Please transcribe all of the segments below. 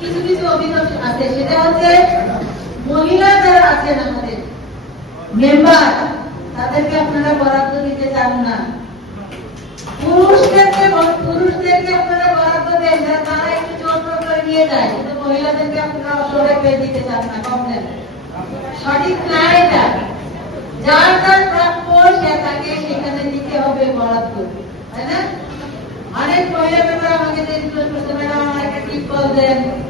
কিছু কিছু অভিযোগ আছে, সেটা হচ্ছে মহিলা যারা আছেন আমাদের মেম্বার, তাদেরকে আপনারা বরাদ্দ দিতে চান না। পুরুষদেরকে পুরুষদেরকে আপনারা বরাদ্দ দেন তারা একটু জোর করে নিয়ে যায়, কিন্তু মহিলাদেরকে আপনারা অসরে পেয়ে দিতে চান না, কম দেন। সঠিক না এটা যার যার প্রাপ্য, সে তাকে সেখানে দিতে হবে বরাদ্দ, তাই না? অনেক মহিলা মেম্বার আমাকে জিজ্ঞেস করছে, ম্যাডাম আমার একটা কল দেন।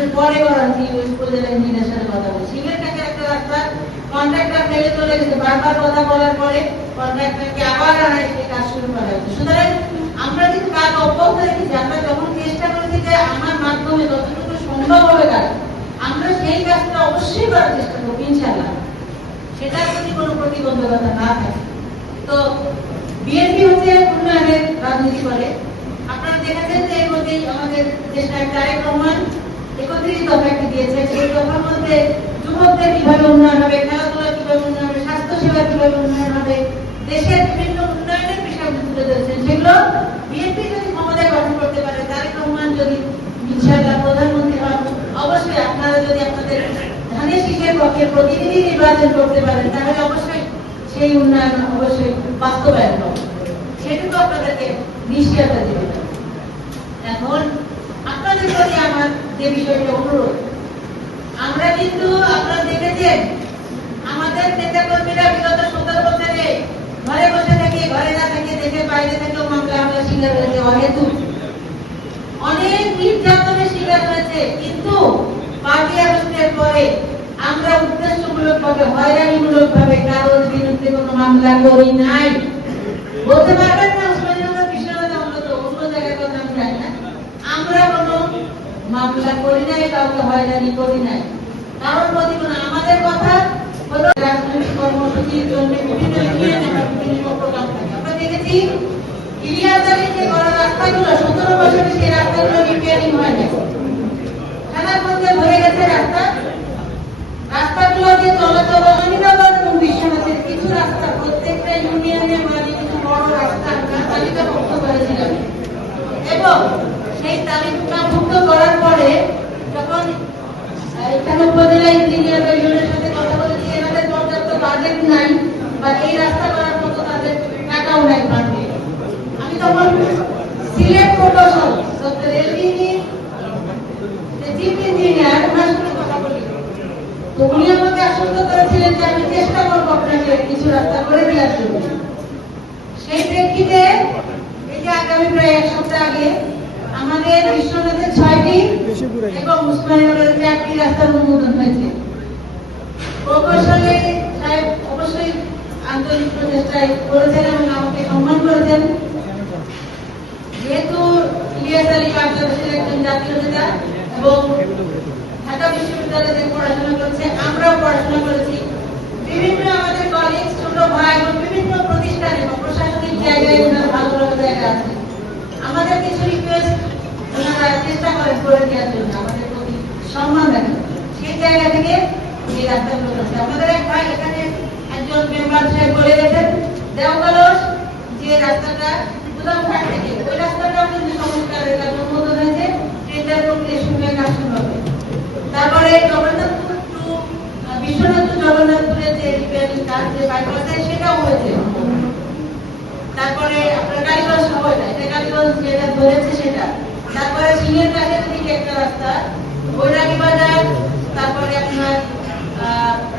অফিসের পরে করাচ্ছি ওই উপজেলা ইঞ্জিনিয়ার সাথে কথা বলে সিঙ্গের টাকা একটা রাস্তা কন্ট্রাক্টর ফেলে চলে গেছে বারবার কথা বলার পরে কন্ট্রাক্টরকে আবার আনায় সেই কাজ শুরু করা হয়েছে সুতরাং আমরা কিন্তু কাজ অব্যাহত রেখেছি আমরা যখন চেষ্টা করেছি যে আমার মাধ্যমে যতটুকু সম্ভব হবে কাজ আমরা সেই কাজটা অবশ্যই করার চেষ্টা করব ইনশাল্লাহ সেটার প্রতি কোনো প্রতিবন্ধকতা না থাকে তো বিএনপি হচ্ছে উন্নয়নের রাজনীতি করে আপনারা দেখেছেন যে এর মধ্যেই আমাদের সাহেব তারেক রহমান একত্রিশ দফা একটি দিয়েছে। সেই দফার মধ্যে যুবকদের কীভাবে উন্নয়ন হবে, খেলাধুলা কীভাবে উন্নয়ন হবে স্বাস্থ্য সেবা কীভাবে উন্নয়ন হবে, দেশের বিভিন্ন উন্নয়নের বিষয় তুলে ধরেছেন। সেগুলো বিএনপি যদি ক্ষমতায় গঠন করতে পারে তারেক রহমান যদি ইনশাআল্লাহ প্রধানমন্ত্রী হন, অবশ্যই আপনারা যদি আপনাদের ধানের শীষের পক্ষে প্রতিনিধি নির্বাচন করতে পারেন, তাহলে অবশ্যই সেই উন্নয়ন অবশ্যই বাস্তবায়ন হবে। সেটুকু আপনাদেরকে নিশ্চয়তা দেবে। এখন আমার যে বিষয়টা অনুরোধ, আমরা কিন্তু আপনারা দেখেছেন, আমাদের নেতা কর্মীরা বিগত সতেরো বছরে ঘরে বসে থেকে, ঘরে না থেকে, দেশের বাইরে থেকেও মামলা হামলা শিকার হয়েছে অহেতু অনেক নির্যাতনের শিকার হয়েছে, কিন্তু পার্টি আলোচনের পরে আমরা উদ্দেশ্যমূলক ভাবে হয়রানিমূলক ভাবে কারোর বিরুদ্ধে কোনো মামলা করি নাই। বলতে পারবেন না উসমানীনগর বিশ্বনাথ আমরা তো অন্য জায়গায় কথা আমি জানি না আমরা কোনো মামলা করি নাই, কাউকে হয়রানি করি নাই। বলি না, আমাদের কথা হলো রাজনৈতিক কর্মসূচির জন্য বিভিন্ন আমরা দেখেছি যে রাস্তাগুলো সতেরো বছরে সেই রাস্তাগুলো রিপেয়ারিং হয় না রাস্তা। রাস্তাগুলো দিয়ে চলাচল অনিরাপদ কিছু রাস্তা প্রত্যেকটা ইউনিয়নে মানে কিছু বড় রাস্তা আমরা তালিকাভুক্ত করেছিলাম এবং সেই তালিকাভুক্ত করার পরে যখন আহ, এখানে উপজেলা ইঞ্জিনিয়ার ইউনিয়নের সাথে কথা বলেছি এনাদের পর্যাপ্ত বাজেট নাই বা এই রাস্তা করার মতো তাদের টাকাও নাই ফান্ডে আমি তখন সিলেট প্রকৌশল এলবিনি চিফ ইঞ্জিনিয়ার ওনার সাথে কথা বলি। তো উনি আমাকে আশ্বস্ত করেছিলেন যে আমি চেষ্টা করব আপনাকে কিছু রাস্তা করে দেওয়ার জন্য। সেই প্রেক্ষিতে এই যে আগামী প্রায় এক সপ্তাহ আগে আমাদের বিশ্বনাথের ছয়টি এবং উসমানীনগরের চারটি রাস্তার অনুমোদন হয়েছে। প্রকৌশলী সাহেব অবশ্যই আন্তরিক প্রচেষ্টায় করেছেন এবং আমাকে সম্মান করেছেন। যেহেতু ইলিয়াস আলী বাংলাদেশের একজন জাতীয় নেতা এবং ঢাকা বিশ্ববিদ্যালয়ে যে পড়াশোনা আমরাও পড়াশোনা করেছি। বিভিন্ন আমাদের কলেজ ছোট ভাই এবং বিভিন্ন প্রতিষ্ঠানে বা প্রশাসনিক জায়গায় ওনার ভালো ভালো জায়গা আছে। আমাদের কিছু রিকোয়েস্ট ওনারা চেষ্টা করেন করে দেওয়ার জন্য, আমাদের প্রতি সম্মান রাখেন সেই জায়গা থেকে এই রাস্তাগুলো আমাদের এক ভাই একজন মেম্বার সাহেব বলে গেছেন দেওয়ালস যে রাস্তাটা গুদামঘাট থেকে, ওই রাস্তাটাও কিন্তু সংস্কারের কাজ অনুমোদন হয়েছে টেন্ডার প্রক্রিয়া হয়ে কাজ শুরু হবে তারপরে জগন্নাথপুর বিশ্বনাথ জগন্নাথপুরের যে রিপেয়ারিং কাজ, যে বাইপাসে সেটাও হয়েছে। তারপরে আপনার কালীগঞ্জ না এটা কালীগঞ্জ যেটা ধরেছে সেটা। তারপরে সিংহের কাছের দিকে একটা রাস্তা। বৈরাগী বাজার, তারপরে আপনার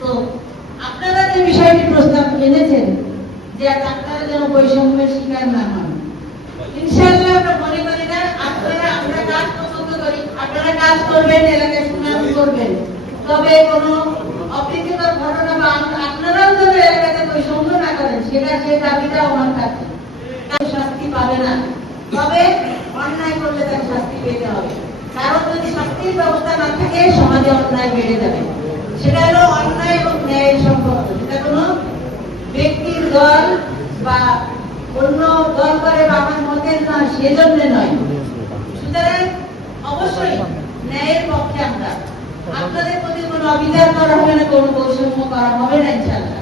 তো আপনারা যে বিষয়টি প্রস্তাব এনেছেন যে আপনারা যেন বৈষম্যের শিকার না হন, ইনশাআল্লাহ আমরা মনে করি না, আপনারা, আমরা কাজ পছন্দ করি, আপনারা কাজ করবেন, এলাকায় সুনাম করবেন। তবে কোনো অপ্রীতিকর ঘটনা বা আপনারাও যেন এলাকাতে বৈষম্য না করেন, সেটা সে দাবিটা আমার কাছে। শাস্তি পাবে না। তবে অন্যায় করলে তার শাস্তি পেতে হবে। কারণ যদি শাস্তির ব্যবস্থা না থাকে, সমাজে অন্যায় বেড়ে যাবে। সেটা হলো ন্যায়ের সম্পর্ক সেটা কোনো ব্যক্তির দল বা অন্য দল করে বা আমার মতের না, সেজন্য নয়। সুতরাং অবশ্যই ন্যায়ের পক্ষে আমরা আপনাদের প্রতি কোনো অবিচার করা হবে না, কোনো বৈষম্য করা হবে না ইনশাল্লাহ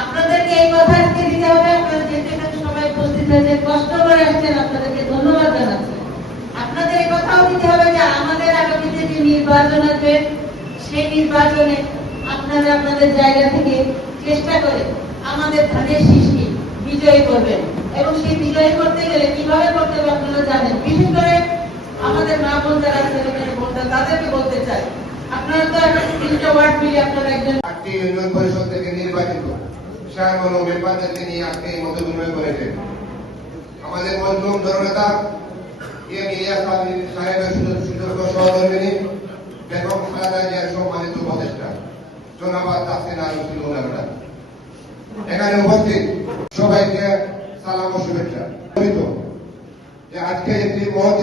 আপনাদেরকে এই কথা আজকে দিতে হবে। আপনারা এখানে সবাই উপস্থিত হয়েছে, কষ্ট করে আসছেন। আপনাদেরকে ধন্যবাদ জানাচ্ছি। আপনাদের এই কথাও দিতে হবে যে আমাদের আগামীতে যে নির্বাচন আসবে, সেই নির্বাচনে আপনারা আপনাদের জায়গা থেকে চেষ্টা করে আমাদের ধানের শীষকে বিজয়ী করবেন। এবং সেই বিজয়ী করতে গেলে কীভাবে করতে হবে আপনারা জানেন? বিশেষ করে আমাদের মা বোন যারা এখানে বোনরা, তাদেরকে বলতে চাই। আপনারা তো তিনটা ওয়ার্ড মিলে আপনারা একজন ইউনিয়ন পরিষদ থেকে নির্বাচিত। আমাদের সম্মানিত উপদেষ্টা। জনাবাদ তাসিন ছিল ওনারা এখানে উপস্থিত সবাইকে সালাম ও শুভেচ্ছা। আজকে একটি মহৎ